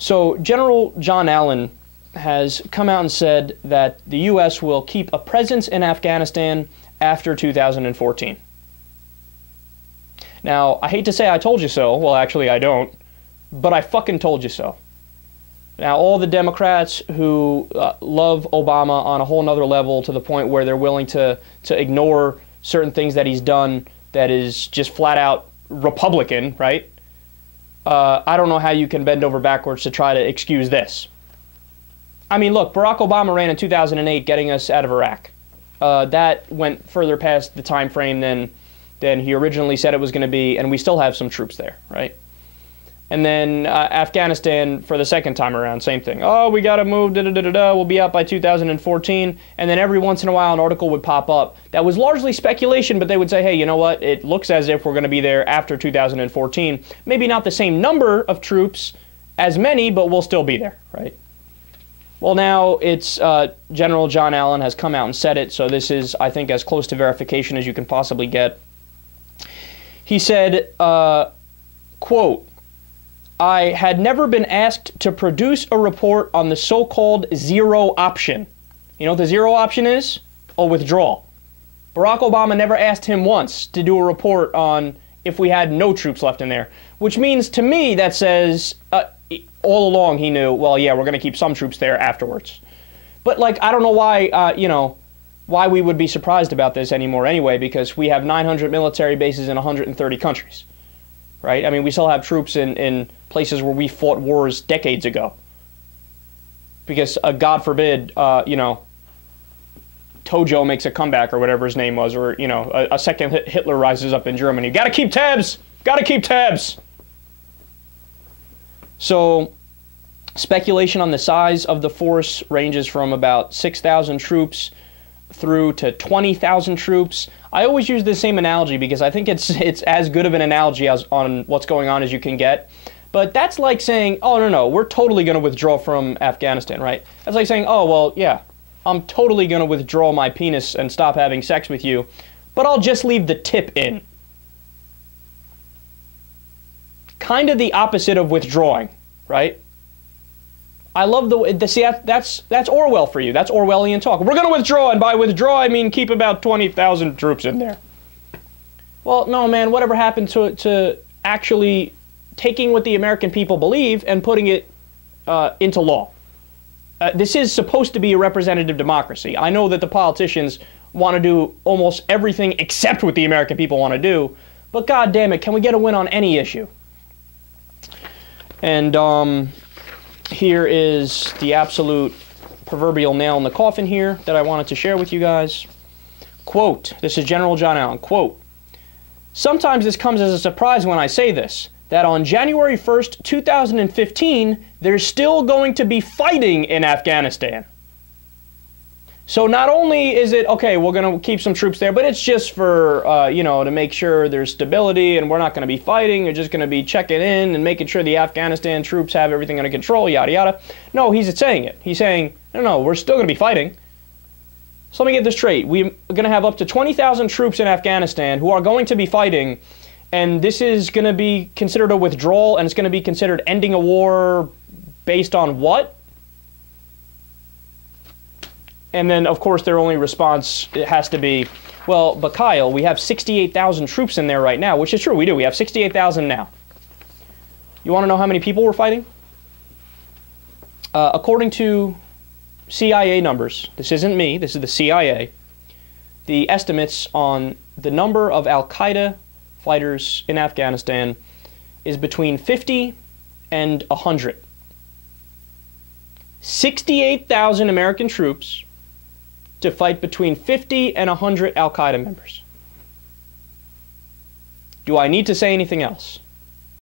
So General John Allen has come out and said that the U.S. will keep a presence in Afghanistan after 2014. Now, I hate to say I told you so. Well, actually, I don't. But I fucking told you so. Now, all the Democrats who love Obama on a whole nother level to the point where they're willing to ignore certain things that he's done that is just flat out Republican, right? I don't know how you can bend over backwards to try to excuse this. I mean, look, Barack Obama ran in 2008 getting us out of Iraq. That went further past the time frame than he originally said it was going to be, and we still have some troops there, right? And then Afghanistan for the second time around, same thing. Oh, we got to move, we'll be out by 2014. And then every once in a while an article would pop up that was largely speculation, but they would say, hey, you know what? It looks as if we're going to be there after 2014. Maybe not the same number of troops, as many, but we'll still be there, right? Well, now it's General John Allen has come out and said it, so this is, I think, as close to verification as you can possibly get. He said, quote, I had never been asked to produce a report on the so-called zero option. You know what the zero option is? A withdrawal. Barack Obama never asked him once to do a report on if we had no troops left in there, which means to me that says all along he knew, well, yeah, we're going to keep some troops there afterwards. But, like, I don't know why, why we would be surprised about this anymore anyway, because we have 900 military bases in 130 countries. Right? I mean, we still have troops in places where we fought wars decades ago. Because, God forbid, Tojo makes a comeback or whatever his name was, or, a second Hitler rises up in Germany. Gotta keep tabs! Gotta keep tabs! So, speculation on the size of the force ranges from about 6,000 troops through to 20,000 troops. I always use the same analogy because I think it's as good of an analogy as on what's going on as you can get. But that's like saying, oh, no, we're totally going to withdraw from Afghanistan, right? That's like saying, oh, well, yeah, I'm totally going to withdraw my penis and stop having sex with you, but I'll just leave the tip in. Kind of the opposite of withdrawing, right? I love see, that's Orwell for you. That's Orwellian talk. We're going to withdraw, and by withdraw, I mean keep about 20,000 troops in there. Well, no, man, whatever happened to actually taking what the American people believe and putting it into law? This is supposed to be a representative democracy. I know that the politicians want to do almost everything except what the American people want to do, but God damn it, can we get a win on any issue? And here is the absolute proverbial nail in the coffin here that I wanted to share with you guys. Quote, this is General John Allen, quote, sometimes this comes as a surprise when I say this, that on January 1st, 2015, there's still going to be fighting in Afghanistan. So not only is it, okay, we're going to keep some troops there, but it's just for, to make sure there's stability and we're not going to be fighting. We're just going to be checking in and making sure the Afghanistan troops have everything under control, yada, yada. No, he's saying it. He's saying, no, we're still going to be fighting. So let me get this straight. We're going to have up to 20,000 troops in Afghanistan who are going to be fighting, and this is going to be considered a withdrawal, and it's going to be considered ending a war based on what? And then, of course, their only response has to be, well, but Kyle, we have 68,000 troops in there right now, which is true, we do. We have 68,000 now. You want to know how many people we're fighting? According to CIA numbers, this isn't me, this is the CIA, the estimates on the number of Al-Qaeda fighters in Afghanistan is between 50 and 100. 68,000 American troops to fight between 50 and 100 Al-Qaeda members. Do I need to say anything else?